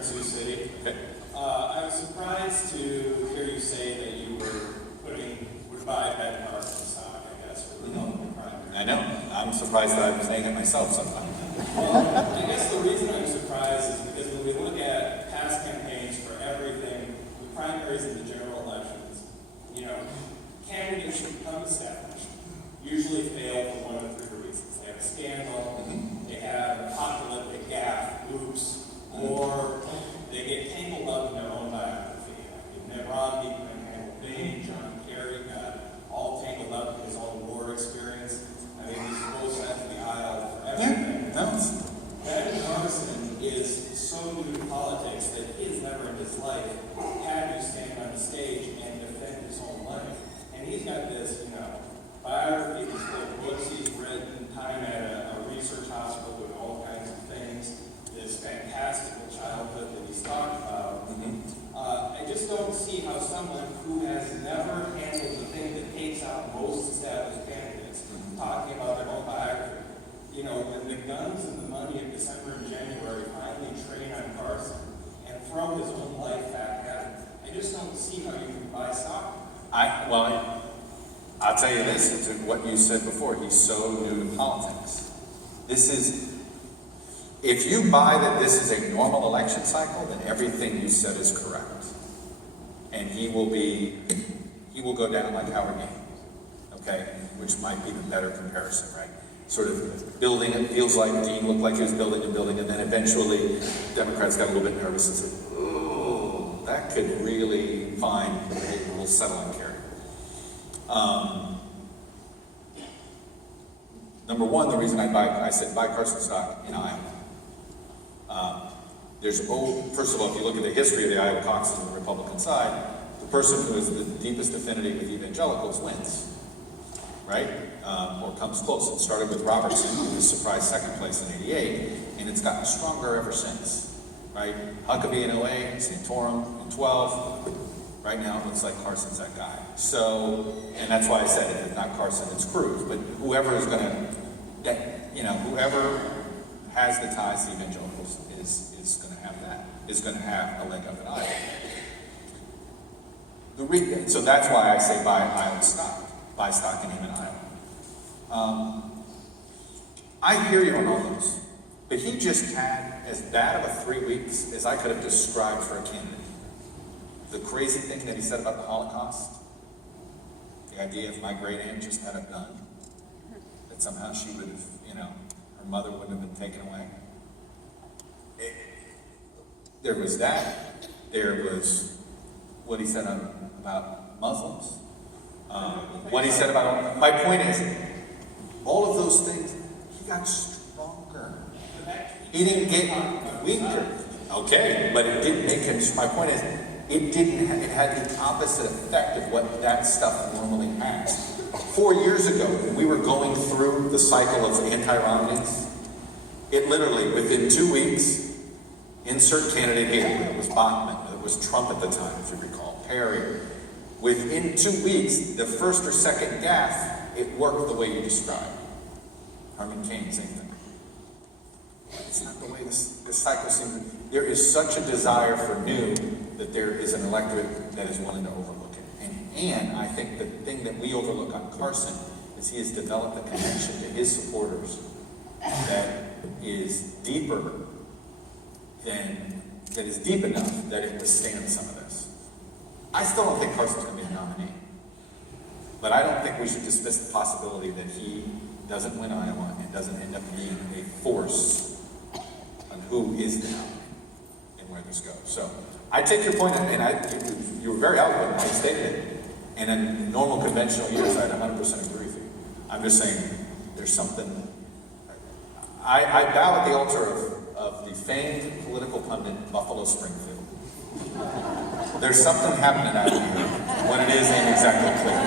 in Sioux City. Okay. I was surprised to hear you say that you would buy Ben Carson stock, I guess, for the Republican primary. I know. I'm surprised that I'm saying it myself sometimes. Well, I guess the reason I'm surprised is because when we look at past campaigns for everything, the primaries and the general elections, candidates who become established usually fail for one of three reasons. They have a scandal, they have an apocalyptic gaffe, oops, or they get tangled up in their own biography. Mitt Romney, Campbell Bain, John Kerry got all tangled up in his own war experience. I mean, he's both sides of the aisle for everything. Ben Carson is so new to politics that he has never in his life had to stand on the stage and defend his own life. And he's got this, biography, these little books he's written, time at a research hospital doing all kinds of things, this fantastical childhood that he's talked about. I just don't see how someone who has never handled the thing that takes out most established candidates, talking about their own biography, when the guns and the money of December and January finally train on Carson and throw his own life back at him, I just don't see how you can buy stock. I'll tell you this, to what you said before, he's so new to politics. If you buy that this is a normal election cycle, then everything you said is correct. And he will go down like Howard Dean, okay? Which might be the better comparison, right? Sort of building, it feels like Dean looked like he was building, and then eventually Democrats got a little bit nervous and said, oh, that could really find a little settling carry. Number one, the reason I said buy Carson stock in Iowa. First of all, if you look at the history of the Iowa caucus on the Republican side, the person who has the deepest affinity with evangelicals wins, right? Or comes close. It started with Robertson, who was surprised second place in '88, and it's gotten stronger ever since, right? Huckabee in '08, Santorum in 12. Right now, it looks like Carson's that guy. So, and that's why I said if it's not Carson, it's Cruz. But whoever is going to, whoever has the ties to evangelicals is going to have that, is going to have a leg up in Iowa. So that's why I say buy Iowa stock, buy stock in even Iowa. I hear you on all those, but he just had as bad of a 3 weeks as I could have described for a candidate. The crazy thing that he said about the Holocaust, the idea if my great aunt just had a gun, that somehow she would have, her mother wouldn't have been taken away. There was that. There was what he said about Muslims. What he said about, my point is, all of those things, he got stronger. He didn't get weaker. Okay, but it didn't make him, my point is, it had the opposite effect of what that stuff normally has. 4 years ago, when we were going through the cycle of anti-Romneys, it literally, within 2 weeks, insert candidate here. It was Bachmann, it was Trump at the time, if you recall, Perry. Within 2 weeks, the first or second gaffe, it worked the way you described. Herman Cain, same thing. It's not the way this cycle seems to be. There is such a desire for new that there is an electorate that is willing to overlook it. And I think the thing that we overlook on Carson is he has developed a connection to his supporters that is deep enough that it withstands some of this. I still don't think Carson's going to be a nominee. But I don't think we should dismiss the possibility that he doesn't win Iowa and doesn't end up being a force on who is the nominee and where this goes. So I take your point, and you were very eloquent when you stated it. And in normal conventional years, I'd 100% agree with you. I'm just saying there's something. I bow at the altar of the famed political pundit Buffalo Springfield. There's something happening out here. What it is ain't exactly clear.